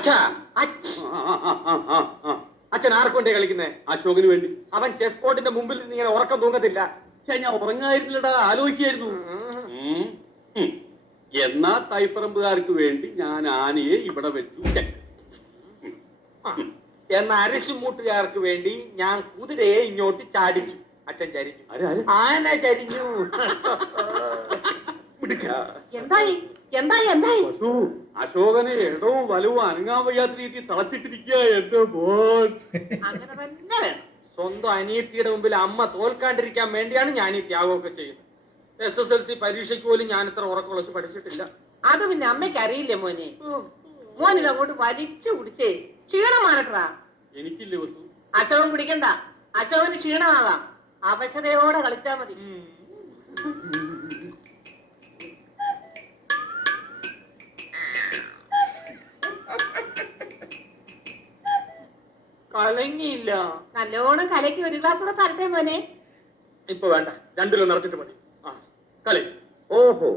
അച്ഛാ അച്ഛൻ ആർക്ക് വേണ്ടി കളിക്കുന്നേ? അശോകന് വേണ്ടി. അവൻ ചെസ് ബോർഡിന്റെ മുമ്പിൽ നിന്ന് ഇങ്ങനെ ഉറക്കം തൂങ്ങത്തില്ല. ഞാൻ ഉറങ്ങായിരുന്നില്ലടാ, ആലോചിക്കായിരുന്നു. എന്നാ തൈപ്പറമ്പുകാർക്ക് വേണ്ടി ഞാൻ ആനയെ ഇവിടെ വെച്ചു. എന്ന അരിശുമൂട്ടുകാർക്ക് വേണ്ടി ഞാൻ കുതിരയെ ഇങ്ങോട്ട് ചാടിച്ചു. അച്ഛൻ ചരിഞ്ഞു. ആന ചരിഞ്ഞു. എന്തായി എന്തായി എന്തായി? അശോകനെ ഇടവും വലവും അനങ്ങാൻ വയ്യാത്ത രീതി തളച്ചിട്ടിരിക്കുക എന്റെ മോൻ. അങ്ങനെ തന്നെ വേണം. സ്വന്തം അനിയത്തിയുടെ മുമ്പിൽ അമ്മ തോൽക്കാണ്ടിരിക്കാൻ വേണ്ടിയാണ് ഞാൻ ഈ ത്യാഗമൊക്കെ ചെയ്യുന്നത്. SSLC പരീക്ഷയ്ക്ക് പോലും ഞാൻ ഇത്ര ഉറക്കുളച്ച് പഠിച്ചിട്ടില്ല. അത് പിന്നെ അമ്മയ്ക്ക് അറിയില്ലേ മോനെ? മോനിത് അങ്ങോട്ട് വലിച്ചു കുടിച്ചേ ക്ഷീണം മാറട്ടാ. എനിക്കില്ലേ വസു? അശോകൻ കുടിക്കണ്ട, അശോകന് ക്ഷീണമാകാം. അവശതയോടെ കളിച്ചാ മതി. കലങ്ങിയില്ല. നല്ലോണം കലക്കി ഒരു ഗ്ലാസ് കൂടെ തരട്ടെ മോനെ? ഇപ്പൊ വേണ്ട, രണ്ടിലും നടത്തിട്ട് മതി. കളി. ഓഹോ,